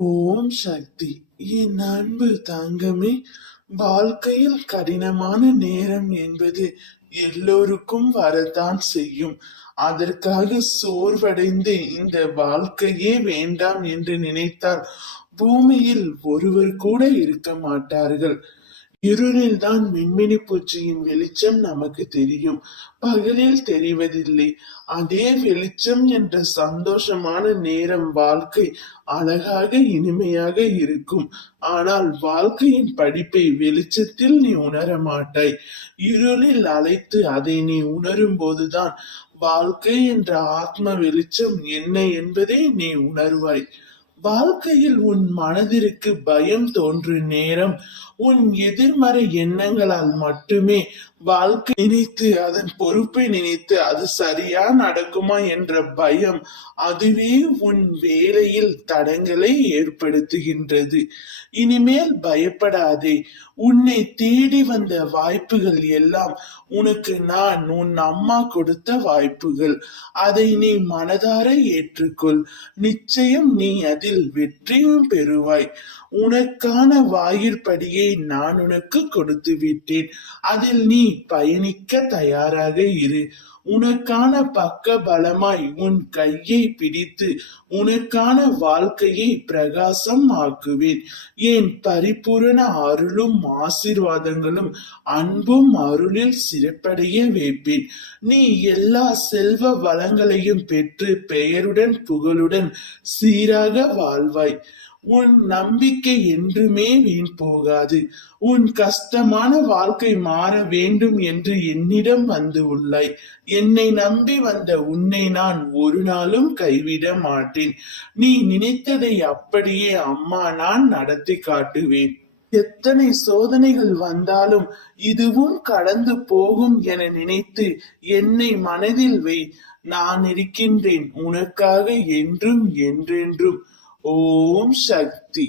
ஓம் சக்தி. என் அன்பு தங்கமே, வாழ்க்கையில் கடினமான நேரம் என்பது எல்லோருக்கும் வரத்தான் செய்யும். அதற்காக சோர்வடைந்து இந்த வாழ்க்கையே வேண்டாம் என்று நினைத்தால் பூமியில் ஒருவர் கூட இருக்க மாட்டார்கள். இருளில் தான் மின்மினி பூச்சியின் வெளிச்சம் நமக்கு தெரியும், பகலில் தெரிவதில்லை. அதே வெளிச்சம் என்ற சந்தோஷமான நேரம் வாழ்க்கை அழகாக இனிமையாக இருக்கும். ஆனால் வாழ்க்கையின் படிப்பை வெளிச்சத்தில் நீ உணர மாட்டாய். இருளில் அழைத்து அதை நீ உணரும் போதுதான் வாழ்க்கை என்ற ஆத்ம வெளிச்சம் என்ன என்பதை நீ உணர்வாய். வாழ்க்கையில் உன் மனதிற்கு பயம் தோன்றும் நேரம் உன் எதிர்மறை எண்ணங்களால் மட்டுமே. வாழ்க்கை நினைத்து அதன் பொறுப்பை நினைத்து அது சரியா நடக்குமா என்ற பயம், அதுவே உன் வேலையில் தடங்களை ஏற்படுத்துகின்றது. இனிமேல் பயப்படாதே. உன்னை தேடி வந்த வாய்ப்புகள் எல்லாம் உனக்கு நான் உன் அம்மா கொடுத்த வாய்ப்புகள். அதை நீ மனதார ஏற்றுக்கொள். நிச்சயம் நீ அதில் வெற்றியும் பெறுவாய். உனக்கான வாயிற்படியை நான் உனக்கு கொடுத்து விட்டேன். அதில் நீ பயணிக்க தயாராக இரு. உனக்கான பக்க பலமாய் உன் கையை பிடித்து உனக்கான வாழ்க்கையை பிரகாசம் ஆக்குவேன். என் பரிபூரண அருளும் ஆசீர்வாதங்களும் அன்பும் அருளில் சிறப்படைய வைப்பேன். நீ எல்லா செல்வ வளங்களையும் பெற்று பெயருடன் புகழுடன் சீராக வாழ்வாய். உன் நம்பிக்கை என்றுமே வீண் போகாது. உன் கஷ்டமான வாழ்க்கை மாற வேண்டும் என்று என்னிடம் வந்து உள்ளாய். என்னை நம்பி வந்த உன்னை நான் ஒரு நாளும் கைவிட மாட்டேன். நீ நினைத்ததை அப்படியே அம்மா நான் நடத்தி காட்டுவேன். எத்தனை சோதனைகள் வந்தாலும் இதுவும் கடந்து போகும் என நினைத்து என்னை மனதில் வை. நான் இருக்கின்றேன் உனக்காக என்றும் என்றென்றும். ஓம் சக்தி.